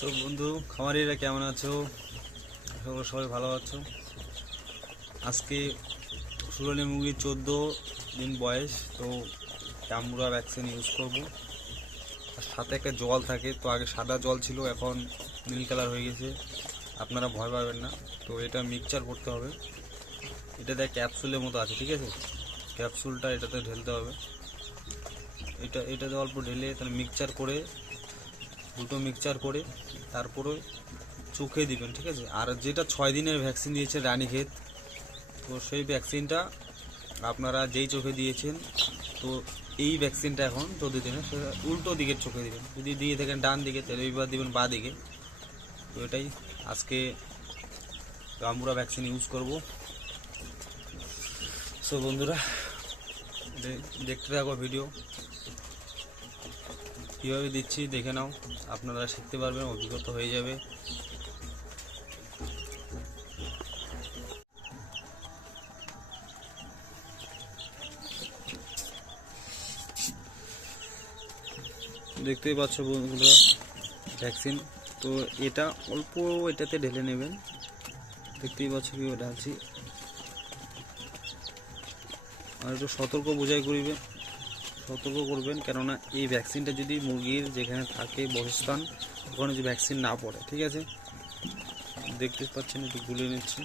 সব বন্ধু খামারিরা কেমন আছো? সবাই ভালো আছো। আজকে সুরালি মুরগির 14 দিন বয়স, তো জাম্বুরা ভ্যাকসিন ইউজ করব। আর সাথে একটা জল থাকে, তো আগে সাদা জল ছিল, এখন নীল কালার হয়ে গেছে। আপনারা ভয় পাবেন না। তো এটা মিক্সচার করতে হবে। এটাতে ক্যাপসুলের মতো আছে, ঠিক আছে? ক্যাপসুলটা এটাতে ঢেলতে হবে। এটাতে অল্প ঢেলে তাহলে মিক্সচার করে, দুটো মিক্সচার করে তারপরে চোখে দিবেন, ঠিক আছে? আর যেটা 6 দিনের ভ্যাকসিন দিয়েছে রানীক্ষেত, তো সেই ভ্যাকসিনটা আপনারা যেই চোখে দিয়েছেন, তো এই ভ্যাকসিনটা এখন 14 দিনে সেটা উল্টো দিকের চোখে দিবেন। যদি দিয়ে থাকেন ডান দিকে, তাহলে এইবার দিবেন বাঁ দিকে। তো এটাই আজকে জাম্বুরা ভ্যাকসিন ইউজ করব। সো বন্ধুরা, দেখতে থাকো ভিডিও, কীভাবে দিচ্ছি দেখে নাও, আপনারা শিখতে পারবেন, অভিজ্ঞতা হয়ে যাবে। দেখতেই পাচ্ছ বন্ধুরা ভ্যাকসিন, তো এটা অল্প এটাতে ঢেলে নেবেন। দেখতেই পাচ্ছ কি ঢালছি। আর একটু সতর্ক করবেন, কেননা এই ভ্যাকসিনটা যদি মুরগির যেখানে থাকে বসস্থান, ওখানে যদি ভ্যাকসিন না পড়ে, ঠিক আছে? দেখতে পাচ্ছেন, একটু গুলে নিচ্ছি।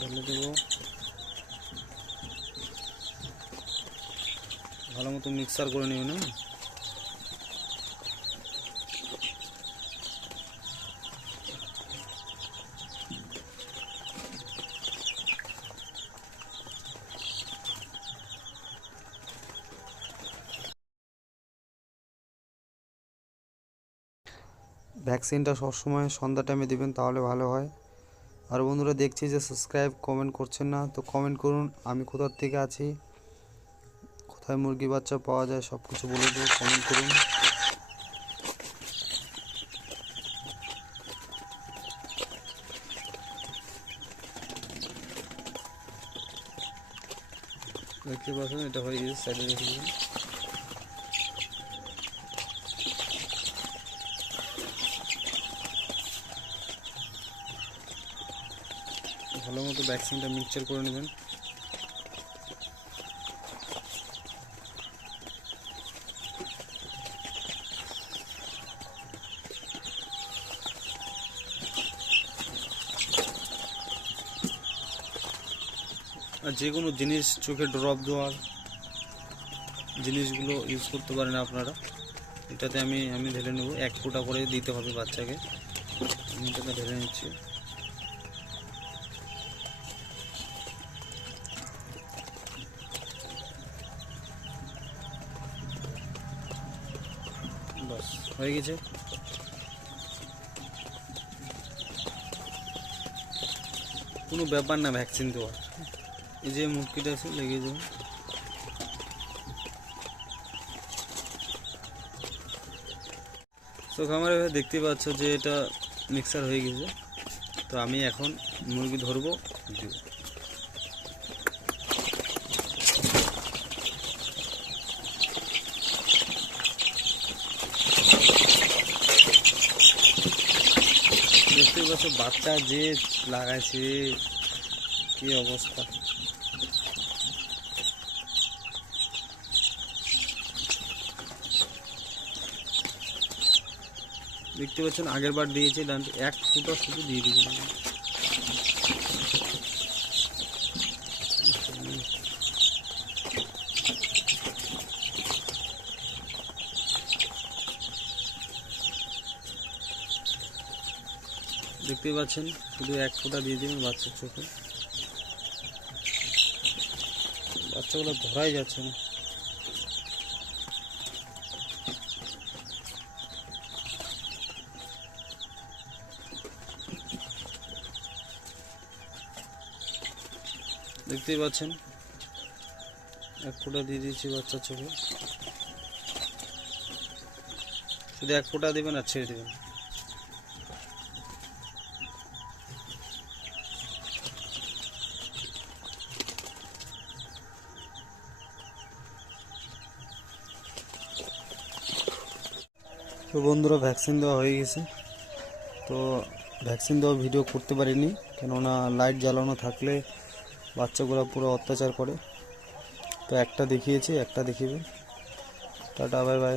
ঢেলে দেবো, ভালো মতো মিক্সার করে নেবেন। না ভ্যাকসিনটা সবসময় সন্ধ্যা টাইমে দিবেন, তাহলে ভালো হয়। আর বন্ধুরা, দেখছি যে সাবস্ক্রাইব কমেন্ট করছেন না, তো কমেন্ট করুন। আমি কোথার থেকে আছি, কোথায় মুরগি বাচ্চা পাওয়া যায়, সব কিছু বলে দেবো, কমেন্ট করুন। দেখতে পাচ্ছেন এটা হয়ে গেছে, সাইডে রেখে দিন। ভালো মতো ভ্যাকসিনটা মিক্সচার করে নেবেন। আর যে কোনো জিনিস, চোখে ড্রপ দেওয়ার জিনিসগুলো ইউজ করতে পারেন আপনারা। এটাতে আমি ঢেলে নেব, 1 ফোঁটা করে দিতে হবে বাচ্চাকে। আমি এটাতে ঢেলে নিচ্ছি। বাস হয়ে গেছে। কোনো ব্যাপার না ভ্যাকসিন দেওয়ার। এই যে মুরগিটা আছে, লেগে যাবে। তো খামারে দেখতে পাচ্ছ যে এটা মিক্সার হয়ে গেছে। তো আমি এখন মুরগি ধরবো, দিব। দেখতে পাচ্ছ বাচ্চা যে লাগাইছে, কি অবস্থা। দেখতে পাচ্ছেন আগের বার দিয়েছে, 1 ফুটা শুধু দিয়ে দিয়েছে। দেখতে পাচ্ছেন শুধু 1 ফুটা দিয়ে দিবেন বাচ্চার চোখে। বাচ্চাগুলো ধরাই যাচ্ছে না। দেখতেই পাচ্ছেন 1 ফোঁটা দিয়ে দিয়েছি বাচ্চার চোখে। শুধু 1 ফোঁটা দেবেন আর ছেড়ে দেবেন। তো বন্ধুরা ভ্যাকসিন দেওয়া হয়ে গেছে। তো ভ্যাকসিন দেওয়া ভিডিও করতে পারিনি, কেননা লাইট জ্বালানো থাকলে বাচ্চাগুলো পুরো অত্যাচার করে। তো একটা দেখিয়েছি, একটা দেখিবে। Tata, bye by.